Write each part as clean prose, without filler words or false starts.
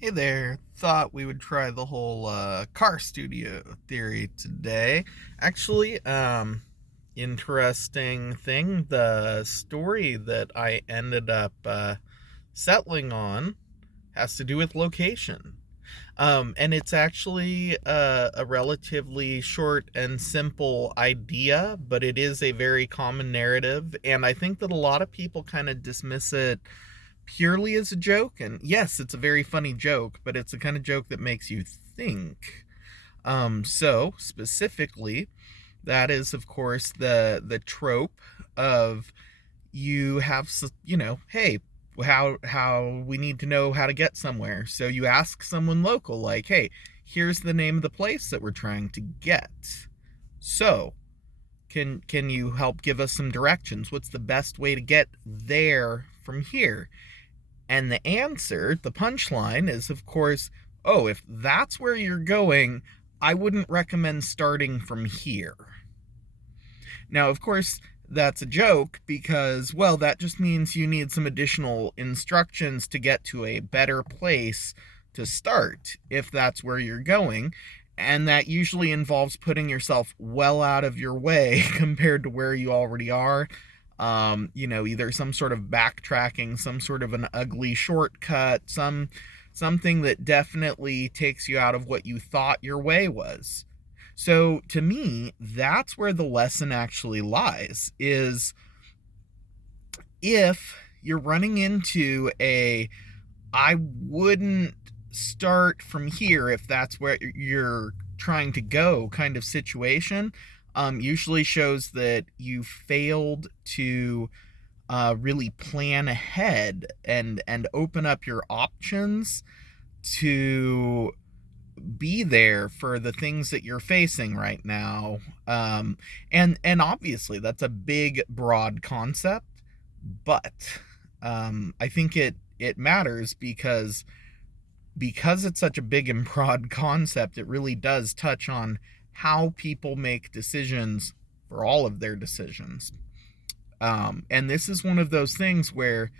Hey there, thought we would try the whole car studio theory today. Actually, interesting thing, the story that I ended up settling on has to do with location. And it's actually a relatively short and simple idea, but it is a very common narrative. And I think that a lot of people kind of dismiss it purely as a joke. And yes, it's a very funny joke, but it's the kind of joke that makes you think. So specifically, that is, of course, the trope of you have, hey, how we need to know how to get somewhere. So you ask someone local, like, hey, here's the name of the place that we're trying to get. So can you help give us some directions? What's the best way to get there from here? And the answer, the punchline, is of course, oh, if that's where you're going, I wouldn't recommend starting from here. Now, of course, that's a joke because, well, that just means you need some additional instructions to get to a better place to start if that's where you're going. And that usually involves putting yourself well out of your way compared to where you already are. Either some sort of backtracking, some sort of an ugly shortcut, something that definitely takes you out of what you thought your way was. So to me, that's where the lesson actually lies, is if you're running into a I wouldn't start from here if that's where you're trying to go kind of situation, usually shows that you failed to really plan ahead and open up your options to be there for the things that you're facing right now. And obviously that's a big broad concept, but I think it matters because it's such a big and broad concept. It really does touch on how people make decisions for all of their decisions. And this is one of those things where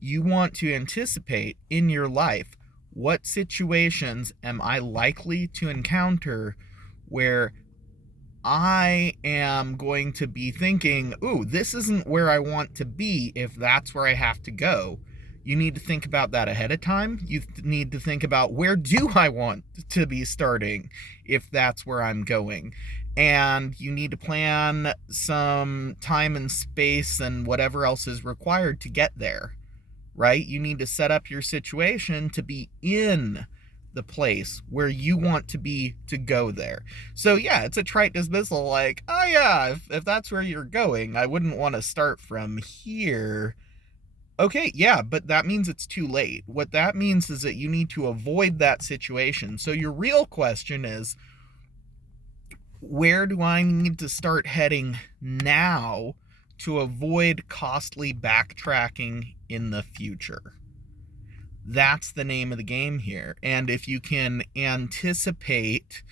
you want to anticipate in your life, what situations am I likely to encounter where I am going to be thinking, ooh, this isn't where I want to be if that's where I have to go. You need to think about that ahead of time. You need to think about, where do I want to be starting if that's where I'm going? And you need to plan some time and space and whatever else is required to get there, right? You need to set up your situation to be in the place where you want to be to go there. So yeah, it's a trite dismissal, like, oh yeah, if that's where you're going, I wouldn't want to start from here. Okay, yeah, but that means it's too late. What that means is that you need to avoid that situation. So your real question is, where do I need to start heading now to avoid costly backtracking in the future? That's the name of the game here. And if you can anticipate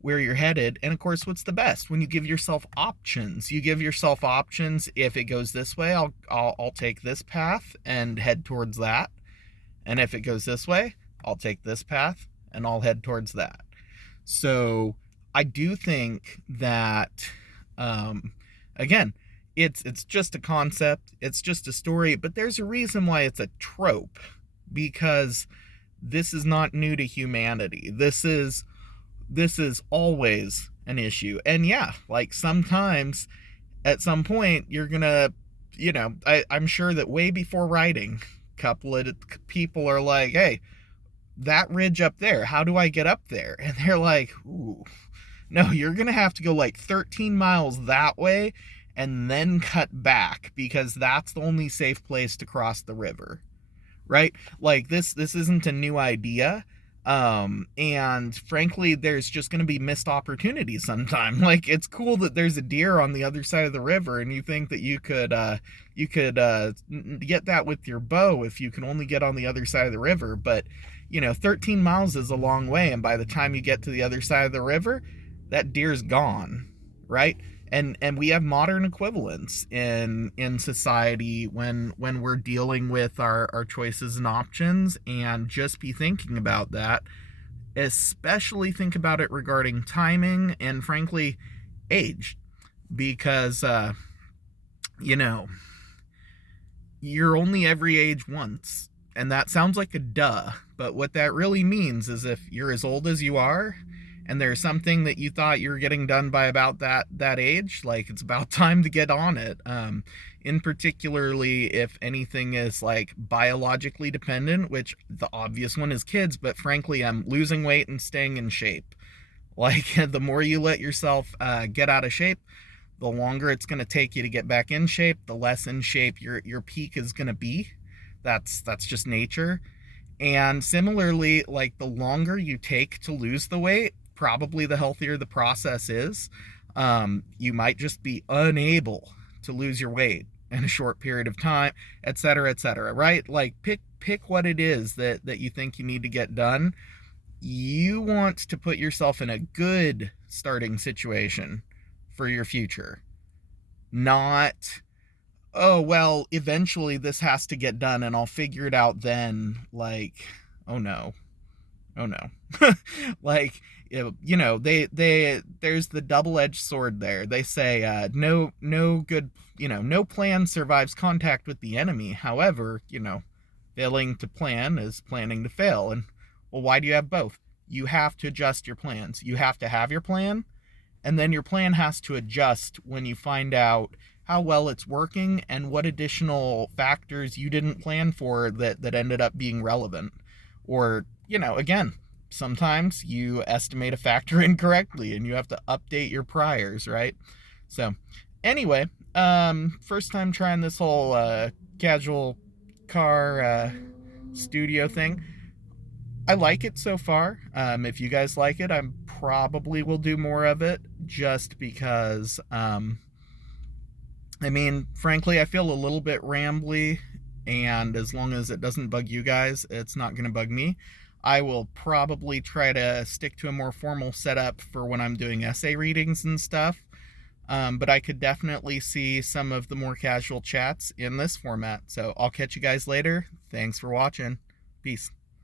where you're headed, and of course, what's the best? When you give yourself options. You give yourself options. If it goes this way, I'll take this path and head towards that. And if it goes this way, I'll take this path and I'll head towards that. So I do think that, again, it's just a concept, it's just a story, but there's a reason why it's a trope, because this is not new to humanity. This is always an issue. And yeah, like sometimes at some point you're gonna, I'm sure that way before writing, a couple of people are like, hey, that ridge up there, how do I get up there? And they're like, ooh, no, you're gonna have to go like 13 miles that way and then cut back, because that's the only safe place to cross the river, right? Like this isn't a new idea. And frankly, there's just going to be missed opportunities sometime. Like, it's cool that there's a deer on the other side of the river and you think that you could get that with your bow if you can only get on the other side of the river. But 13 miles is a long way, and by the time you get to the other side of the river, that deer's gone, right? And we have modern equivalents in society when we're dealing with our choices and options, and just be thinking about that. Especially think about it regarding timing and, frankly, age, because you know, you're only every age once. And that sounds like a duh, but what that really means is if you're as old as you are and there's something that you thought you were getting done by about that age, like, it's about time to get on it. In particularly if anything is like biologically dependent, which the obvious one is kids, but frankly, I'm losing weight and staying in shape. Like, the more you let yourself get out of shape, the longer it's going to take you to get back in shape, the less in shape your peak is going to be. That's just nature. And similarly, like, the longer you take to lose the weight, probably the healthier the process is. You might just be unable to lose your weight in a short period of time, et cetera, right? Like, pick what it is that you think you need to get done. You want to put yourself in a good starting situation for your future, not, oh, well, eventually this has to get done and I'll figure it out then. Like, oh no. Oh no. Like, there's the double-edged sword there. They say, no good, no plan survives contact with the enemy. However, failing to plan is planning to fail. And, well, why do you have both? You have to adjust your plans. You have to have your plan, and then your plan has to adjust when you find out how well it's working and what additional factors you didn't plan for that ended up being relevant. Or, again, sometimes you estimate a factor incorrectly and you have to update your priors, right? So, anyway, first time trying this whole casual car studio thing. I like it so far. If you guys like it, I probably will do more of it, just because, frankly, I feel a little bit rambly, and as long as it doesn't bug you guys, it's not going to bug me. I will probably try to stick to a more formal setup for when I'm doing essay readings and stuff, but I could definitely see some of the more casual chats in this format. So I'll catch you guys later. Thanks for watching. Peace.